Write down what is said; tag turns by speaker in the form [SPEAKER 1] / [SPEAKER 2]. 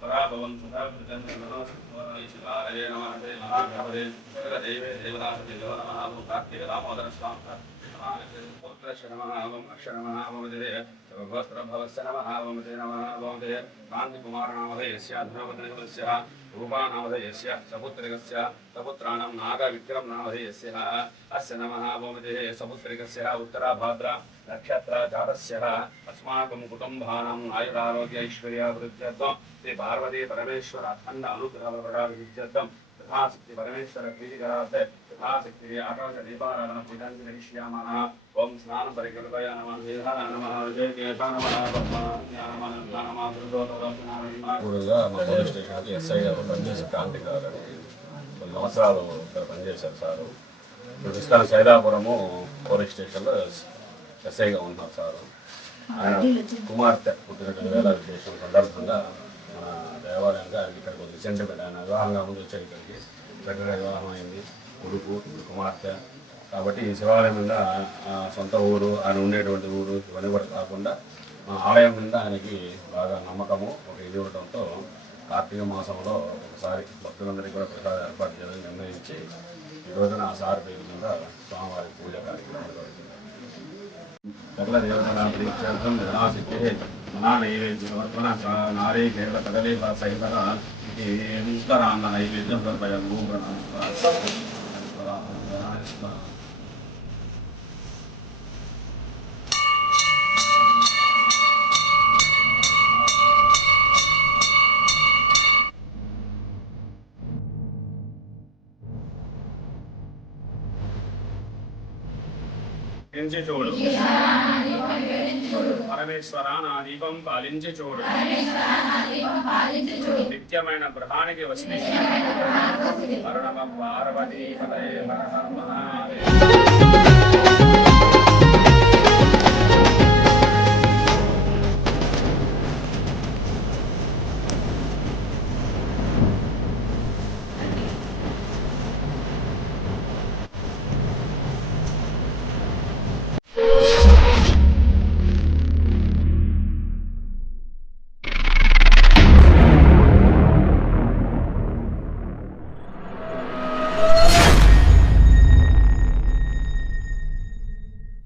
[SPEAKER 1] पराभवन्तु पराभृतन्नमनोस्वामीशिवारये नमः ते महाकवरे देवे देवदासतिलो नमः ओं कार्तिक दामोदरस्वां पुत्रश्च नमः ओं अक्ष नमः ओं देवे गोत्रभवस्य नमः ओं ते नमः ओं ते कान्तिकुमारनामधेयस्याधुनवदेवस्य रूपानावधेयस्य, सपुत्रिकस्य, सपुत्राणां नागविक्रमणावधेयस्य अस्य नमः भौमदेः सपुत्रिकस्य, उत्तराभाद्रा, नक्षत्रजातस्य, अस्माकं कुटुम्बानां आयुरारोग्य ऐश्वर्या श्री पार्वती परमेश्वर, अखण्ड अनुग्रहप्रकाविद्यर्थं యథాశక్తి పరమేశ్వర ప్రీతికరార్థ యథాశక్తి ఆకాశ దీపారాధన పూజాన్ని కరిష్యామః ఓం
[SPEAKER 2] స్నాన పరికల్పయ నమ. వేదాన నమ. జయ కేశ నమ. కొన్ని సంవత్సరాలు ఇక్కడ పనిచేశారు సారు. ఇప్పుడు ఇస్తాను సైదాపురము పోలీస్ స్టేషన్లో ఎస్ఐగా ఉన్నారు సారు. ఆయన కుమార్తె పుట్టినటువంటి వేళ విశేషం సందర్భంగా మన దేవాలయం ఆయన ఇక్కడికి వివాహంగా ముందు వచ్చాడు ఇక్కడికి చక్కగా వివాహం అయింది. కొడుకు కుమార్తె. కాబట్టి ఈ శివాలయం మీద సొంత ఊరు ఆయన ఉండేటువంటి ఊరు ఇవన్నీ కూడా కాకుండా మా ఆలయం మీద ఆయనకి బాగా నమ్మకము. ఒక ఇది ఉండటంతో కార్తీక మాసంలో ఒకసారి భక్తులందరికీ కూడా ప్రసాదం ఏర్పాటు చేయాలని నిర్ణయించి ఈ రోజున ఆ సారి పేరు మీద స్వామివారి పూజ కార్యక్రమం జరుగుతుంది. సకల దేవతల ప్రీత్యర్థం వినాశితే నా నారీ కేరళ కదలీ సహిత ఉత్తరాన్న నైవేద్యం సమర్పయను
[SPEAKER 1] పాలించి చూడు పరమేశ్వర నా దీపం పాలించి చూడు నిత్యమైన గృహానికి వస్తే మరణమ పార్వతీ పదయే హర హర మహాదేవ